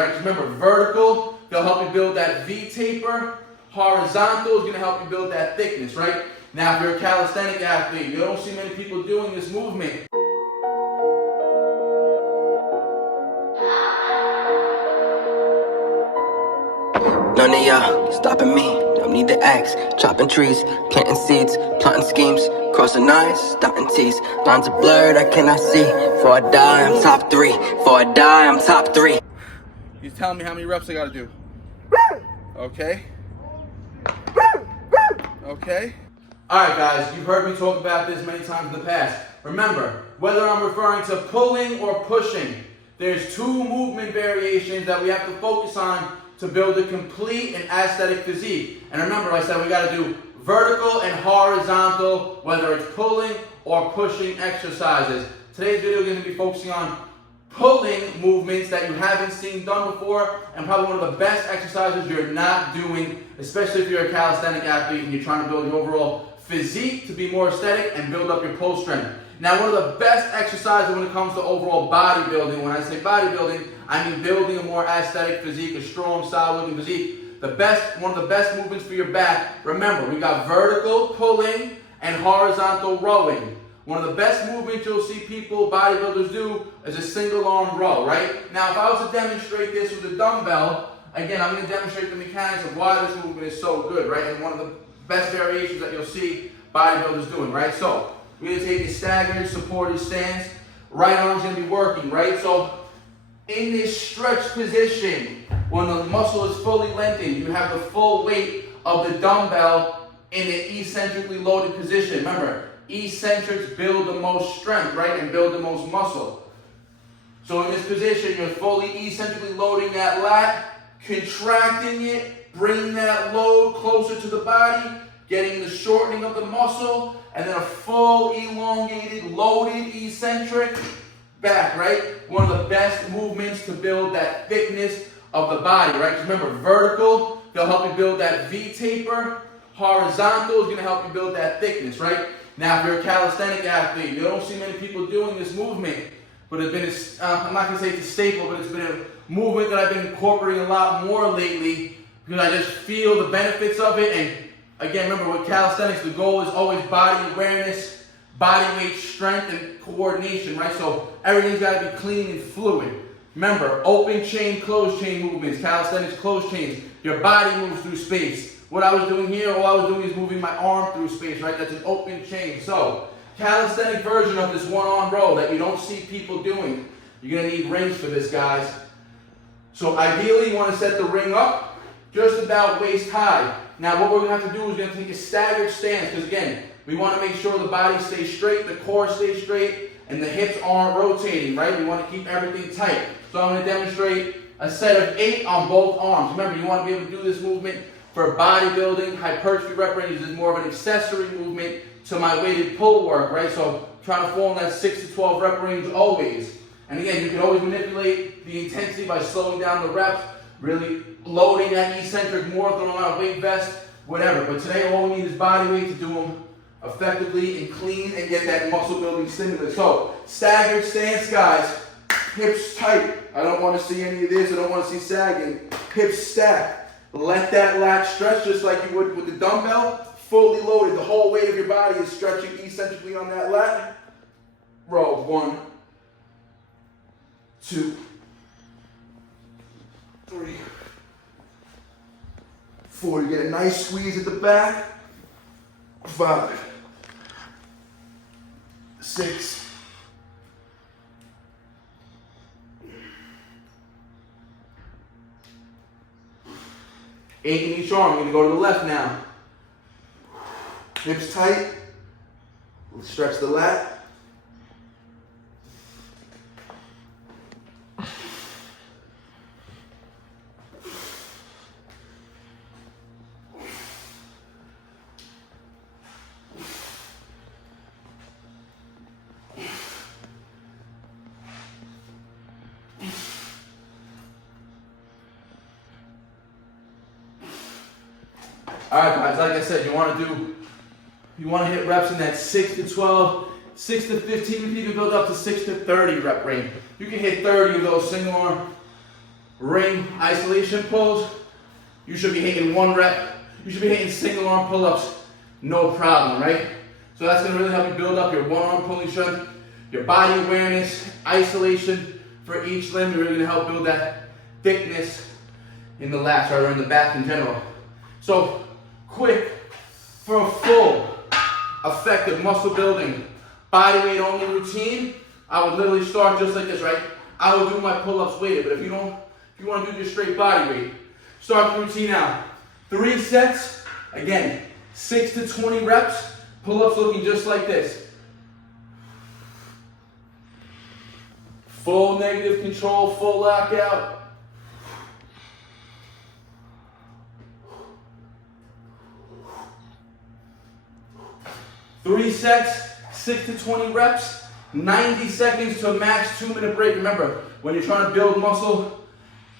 right? Remember, vertical, they'll help you build that V taper. Horizontal is going to help you build that thickness, right? Now, if you're a calisthenic athlete, you don't see many people doing this movement. None of y'all stopping me, don't need to ask. Chopping trees, planting seeds, plotting schemes, crossing lines, dotting T's. Lines are blurred, I cannot see. Before I die, I'm top 3. Before I die, I'm top 3. You tell me how many reps I gotta do. Okay? Okay? Alright guys, you've heard me talk about this many times in the past. Remember, whether I'm referring to pulling or pushing, there's 2 movement variations that we have to focus on to build a complete and aesthetic physique. And remember, I said we gotta do vertical and horizontal, whether it's pulling or pushing exercises. Today's video is gonna be focusing on pulling movements that you haven't seen done before, and probably one of the best exercises you're not doing, especially if you're a calisthenic athlete and you're trying to build your overall physique to be more aesthetic and build up your pull strength. Now, one of the best exercises when it comes to overall bodybuilding, when I say bodybuilding, I mean building a more aesthetic physique, a strong, solid-looking physique. One of the best movements for your back, remember, we got vertical pulling and horizontal rowing. One of the best movements you'll see people, bodybuilders do, is a single arm row, right? Now, if I was to demonstrate this with a dumbbell, again, I'm going to demonstrate the mechanics of why this movement is so good, right? And one of the best variations that you'll see bodybuilders doing, right? So, we're going to take a staggered, supported stance. Right arm's going to be working, right? So, in this stretched position, when the muscle is fully lengthened, you have the full weight of the dumbbell in an eccentrically loaded position. Remember, eccentrics build the most strength, right, and build the most muscle. So in this position, you're fully eccentrically loading that lat, contracting it, bringing that load closer to the body, getting the shortening of the muscle, and then a full elongated, loaded eccentric back, right? One of the best movements to build that thickness of the body, right? Remember, vertical, they'll help you build that V taper. Horizontal is going to help you build that thickness, right? Now, if you're a calisthenic athlete, you don't see many people doing this movement, but it's been, I'm not going to say it's a staple, but it's been a movement that I've been incorporating a lot more lately because I just feel the benefits of it. And again, remember with calisthenics, the goal is always body awareness, body weight strength, and coordination, right? So everything's got to be clean and fluid. Remember, open chain, closed chain movements, calisthenics, closed chains. Your body moves through space. What I was doing here, all I was doing is moving my arm through space, right? That's an open chain. So, calisthenic version of this one-arm row that you don't see people doing. You're going to need rings for this, guys. So, ideally, you want to set the ring up just about waist high. Now, what we're going to have to do is we're going to take a staggered stance because, again, we want to make sure the body stays straight, the core stays straight, and the hips aren't rotating, right? We want to keep everything tight. So, I'm going to demonstrate a set of 8 on both arms. Remember, you want to be able to do this movement for bodybuilding. Hypertrophy rep ranges is more of an accessory movement to my weighted pull work, right? So trying to fall in that 6 to 12 rep range always. And again, you can always manipulate the intensity by slowing down the reps, really loading that eccentric more, throwing on a weight vest, whatever. But today, all we need is body weight to do them effectively and clean and get that muscle building stimulus. So staggered stance, guys. Hips tight. I don't want to see any of this. I don't want to see sagging. Hips stacked. Let that lat stretch just like you would with the dumbbell, fully loaded. The whole weight of your body is stretching eccentrically on that lat. Row 1, 2, 3, 4. You get a nice squeeze at the back. 5, 6, 8 in each arm. We're going to go to the left now. Hips tight. Stretch the lat. All right, guys, like I said, you want to hit reps in that 6 to 12, 6 to 15, you can even build up to 6 to 30 rep range. You can hit 30 of those single arm ring isolation pulls, you should be hitting 1 rep. You should be hitting single arm pull-ups, no problem, right? So that's gonna really help you build up your 1 arm pulling strength, your body awareness, isolation for each limb. You're really gonna help build that thickness in the lats, right, or in the back in general. So quick, for a full, effective muscle building, body weight only routine, I would literally start just like this, right? I would do my pull-ups weighted, but if you want to do just straight body weight, start the routine out. 3 sets, again, 6 to 20 reps, pull-ups looking just like this. Full negative control, full lockout. Three sets, 6 to 20 reps, 90 seconds to a max 2-minute break. Remember, when you're trying to build muscle,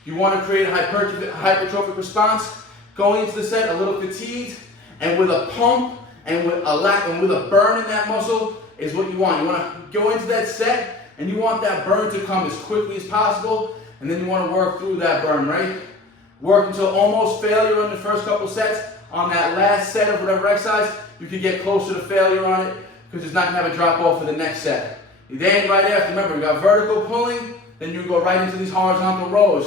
you want to create a hypertrophic response. Going into the set a little fatigued, and with a pump and with a burn in that muscle is what you want. You want to go into that set and you want that burn to come as quickly as possible, and then you want to work through that burn, right? Work until almost failure in the first couple sets. On that last set of whatever exercise, you can get closer to failure on it because it's not going to have a drop off for the next set. Then right after, remember, you got vertical pulling, then you go right into these horizontal rows.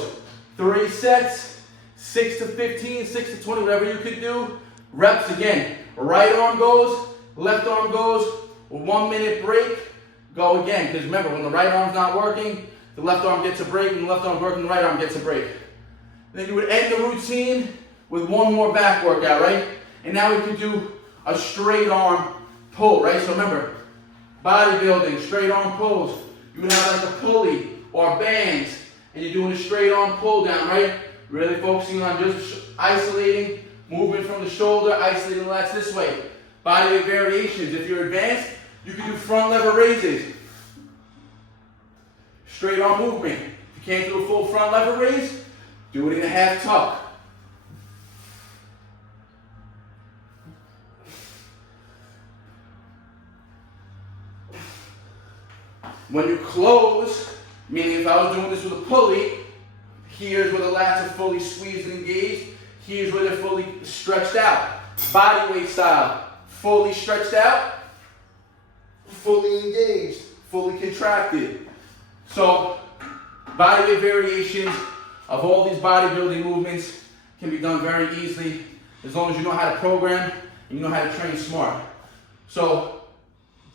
3 sets, 6 to 15, 6 to 20, whatever you could do. Reps again. Right arm goes, left arm goes, 1-minute break, go again. Because remember, when the right arm's not working, the left arm gets a break, and the left arm's working, the right arm gets a break. Then you would end the routine with 1 more back workout, right? And now we can do a straight arm pull, right? So remember, bodybuilding, straight arm pulls. You would have like a pulley or bands, and you're doing a straight arm pull down, right? Really focusing on just isolating, movement from the shoulder, isolating the lats this way. Bodyweight variations. If you're advanced, you can do front lever raises. Straight arm movement. If you can't do a full front lever raise, do it in a half tuck. When you close, meaning if I was doing this with a pulley, here's where the lats are fully squeezed and engaged. Here's where they're fully stretched out. Body weight style, fully stretched out, fully engaged, fully contracted. So body weight variations of all these bodybuilding movements can be done very easily as long as you know how to program and you know how to train smart. So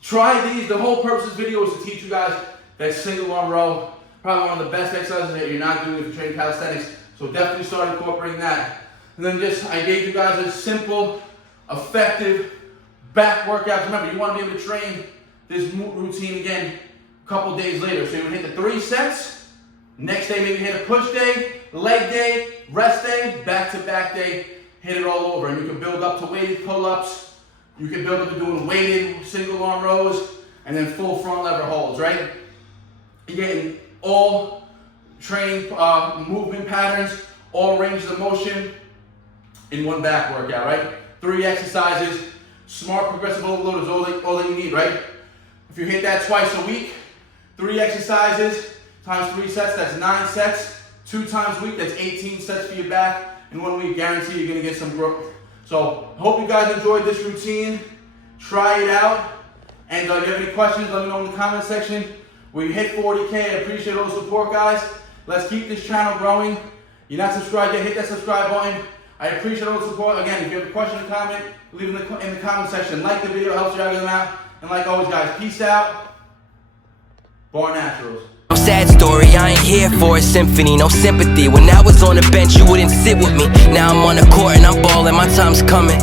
try these. The whole purpose of this video is to teach you guys that single arm row, probably one of the best exercises that you're not doing if you're training calisthenics. So definitely start incorporating that. And then I gave you guys a simple, effective back workout. Remember, you want to be able to train this routine again a couple days later. So you're going to hit the 3 sets. Next day, maybe hit a push day, leg day, rest day, back-to-back day. Hit it all over. And you can build up to weighted pull-ups. You can build up to doing weighted single arm rows and then full front lever holds, right? You're getting all training movement patterns, all ranges of motion in one back workout, right? 3 exercises, smart progressive overload is all that you need, right? If you hit that twice a week, 3 exercises times 3 sets, that's 9 sets. 2 times a week, that's 18 sets for your back. In 1 week, guarantee you're gonna get some growth. So, hope you guys enjoyed this routine. Try it out. And if you have any questions, let me know in the comment section. We hit 40K. I appreciate all the support, guys. Let's keep this channel growing. You're not subscribed yet, hit that subscribe button. I appreciate all the support. Again, if you have a question or comment, leave it in the comment section. Like the video, helps you out. And like always, guys, peace out. BARNATURALS. No sad story, I ain't here for a symphony, no sympathy. When I was on the bench, you wouldn't sit with me. Now I'm on the court and I'm balling, my time's coming.